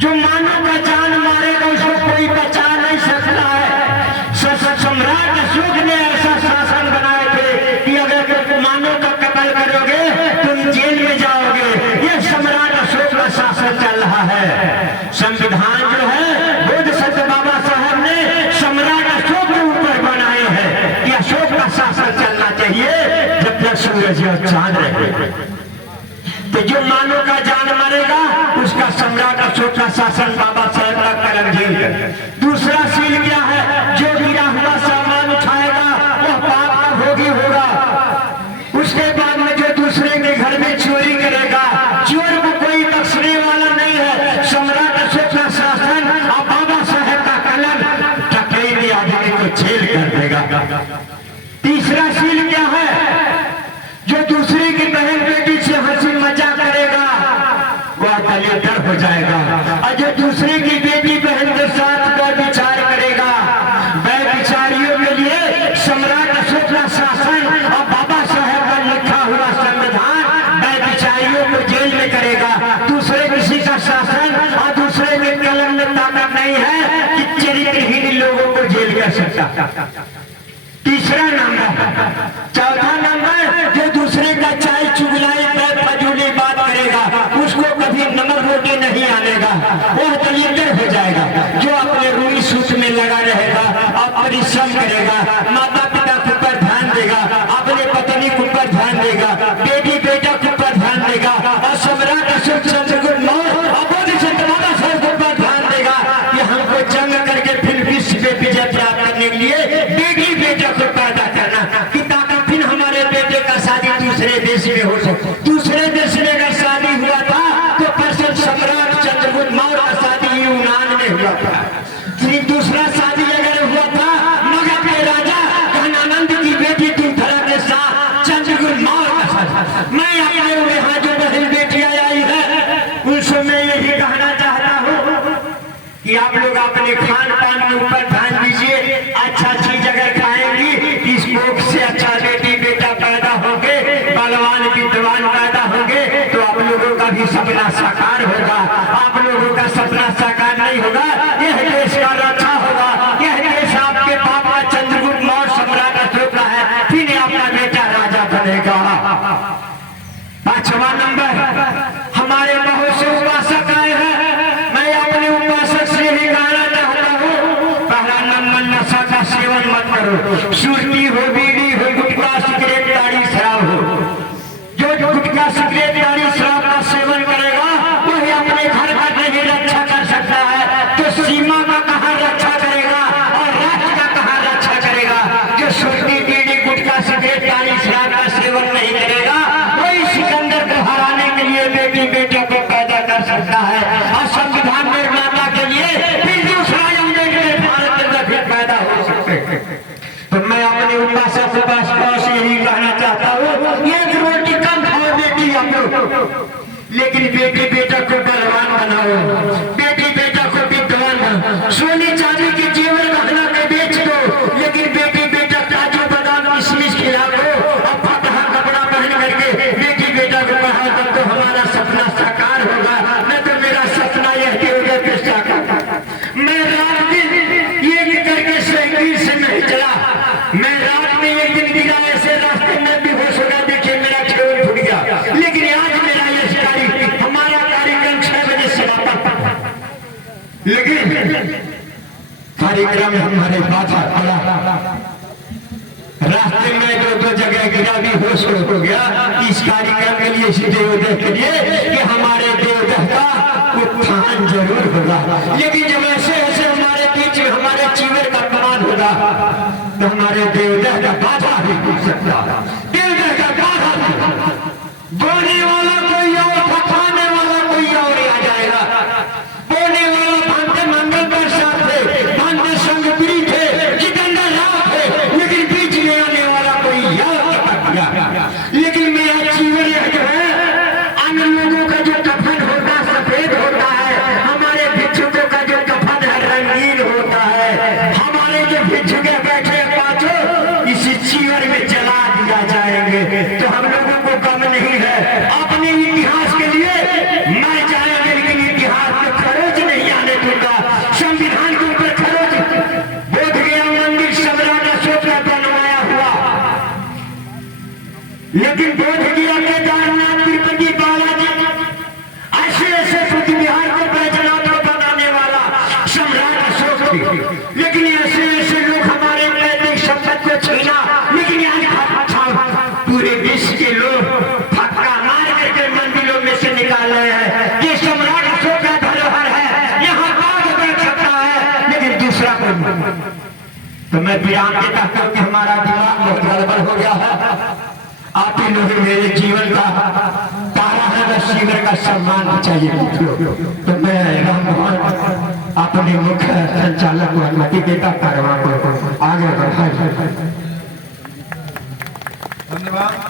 जो मानव का जान मारेगा उसको कोई बचा नहीं सकता है। सम्राट अशोक ने ऐसा शासन बनाए थे कि अगर मानव का कत्ल करोगे तुम जेल में जाओगे। ये सम्राट अशोक का शासन चल रहा है। संविधान जो है बोधिसत्व बाबा साहब ने सम्राट अशोक के ऊपर बनाए हैं कि अशोक का शासन चलना चाहिए जब तक सूरज और चांद रहे। तो जो मानव का जान मरेगा उसका सम्राट अशोक का शासन बाबा साहब का कलम झेल कर। दूसरा सील क्या है? जो गिरा हुआ सामान उठाएगा वह पाप का भोगी होगा। उसके बाद में जो दूसरे के घर में चोरी करेगा, चोर को कोई बख्शने वाला नहीं है। सम्राट अशोक का शासन और बाबा साहब का कलम टकरेने आदमी को जेल कर देगा। तीसरा सील क्या है? जो दूसरे की बहन बेटी से हंसी मजाक करेगा वह दलितर हो जाएगा। और जो दूसरे की बेटी बहन के साथ व्यभिचार करेगा, व्यभिचारियों के लिए सम्राट अशोक का शासन और बाबा साहब का लिखा हुआ संविधान व्यभिचारियों को जेल में करेगा। दूसरे किसी का शासन और दूसरे के कलम में ताकत नहीं है कि चरित्रहीन लोगों को जेल कर सकता। तीसरा नंबर। चौथा नंबर, जो दूसरे का चाय चुगलाई फजूली बात करेगा उसको कभी नमक रोटी नहीं आनेगा, वह दलितर हो जाएगा। जो अपने रूई सूत में लगा रहेगा और परिश्रम करेगा, माता पिता के ऊपर ध्यान देगा, अपने पत्नी के ऊपर ध्यान देगा, बेटी बेटा के ऊपर ध्यान देगा और सम्राट अशोक चंद्र को ध्यान देगा कि हमको जंग करके फिर विश्व में विजय प्राप्त करने के लिए बेटी बेटा को पैदा करना कि ताकि फिर हमारे बेटे का शादी दूसरे देश में हो सके। दूसरे देश में अगर शादी हुआ था तो परसों सम्राट चंद्रगुप्त मौर्य का शादी यूनान में हुआ था। फिर दूसरा शादी अगर हुआ था मगध के राजा घनानंद की बेटी दुर्धरा के साथ चंद्रगुप्त मौर्य का शादी। मैं अपने यहाँ जो बहन बेटियां आई है उनसे मैं यही कहना चाहता हूँ कि आप लोग अपने खान पान के ऊपर ध्यान दीजिए। अच्छा चीज अगर खाएंगी इस भोग से अच्छा बेटी बेटा पैदा होंगे, बलवान विद्वान पैदा होंगे तो आप लोगों का भी सपना साकार होगा। आप लोगों का सपना साकार नहीं होगा, यह देश का रक्षा होगा। यह देश आपके बाप का चंद्रगुप्त मौर्य सम्राट अशोक का है, फिर आपका बेटा राजा बनेगा। पांचवा नंबर, हमारे बहुत से उपासक आए हैं, मैं अपने उपासक से ही कहना चाहता हूँ। पहला नंबर, नशा का सेवन मत करो। सुरती हो, बीड़ी हो, गुटखा सिगरेट ताड़ी शराब हो। जो गुटखा सिगरेट ताड़ी शराब का सेवन करेगा वही अपने घर का नहीं रक्षा कर सकता है तो सीमा का कहाँ रक्षा करेगा और राष्ट्र का कहाँ रक्षा करेगा। जो सुरती बीड़ी गुटखा सिगरेट ताड़ी शराब का सेवन नहीं करेगा वही सिकंदर को हराने के लिए बेटी बेटा को पैदा कर सकता है और संविधान निर्माता के लिए फिर दूसरा भारत के अंदर फिर पैदा हो सकते हैं। तो मैं अपने उपासक से यही कहना चाहता हूँ, एक रोटी कम खाओ बेटी आप लोग, लेकिन बेटी बेटा को बलवान बनाओ, बेटी बेटा को विद्वान बनाओ। सोने चांदी की जेवर गहना के बेच दो, लेकिन बेटी बेटा काजू बादाम किशमिश खिला दो और फटा कपड़ा पहन करके बेटी बेटा को पढ़ा दो तो हमारा सपना साकार होगा। नहीं तो मेरा सपना यह होगा पेशा का। मैं रात दिन ये करके साइकिल से नहीं चला, मैं रात में एक दिन गिरा ऐसे रास्ते में भी हो सका, देखिए मेरा छोड़ फूट गया। लेकिन आज मेरा यह तारीख, हमारा कार्यक्रम 6 बजे से लेकिन कार्यक्रम हमारे बाधा पड़ा, रास्ते में दो जगह गिरा भी होश हो गया। इस कार्यक्रम के लिए, इस देवोदय के लिए कि हमारे देवदह का उत्थान जरूर होगा। लेकिन जब ऐसे ऐसे हमारे बीच में हमारे जीवन का अपमान होगा तो हमारे देवदह का बाधा भी टूट सकता। देवदह का बाधा बोने वाला कोई और, खाने वाला कोई और आ जाएगा। बोने वाला भांते मंगल पर साथ थे, भांते संग प्री थे, जितेंद्र राव थे, लेकिन बीच में आने वाला कोई और गया। लेकिन मेरा जीवन यह जो है, अन्य लोगों का जो कफन होता सफेद होता है, हमारे भिक्षुकों का जो कफन है रंगीन होता है। हमारे जो भिक्षुक बैठे पांचों इसी जीवन में जला दिया जाए। निकाल रहे हैं कि सम्राट अशोक का धरोहर है, यहाँ बाघ बैठ सकता है लेकिन दूसरा कोई नहीं। तो मैं विराम देता क्योंकि हमारा दिमाग बहुत गड़बड़ हो गया है। आप ही लोग मेरे जीवन का तारा है, बस जीवन का सम्मान चाहिए। तो मैं अपने मुख्य संचालक को अनुमति देता कार्यक्रम को आगे बढ़ाए। धन्यवाद।